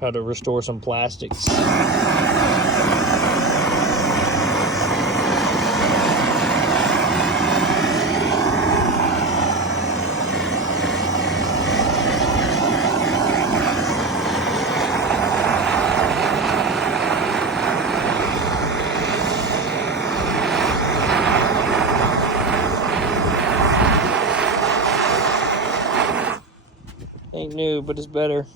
how to restore some plastics. Ain't new, but it's better.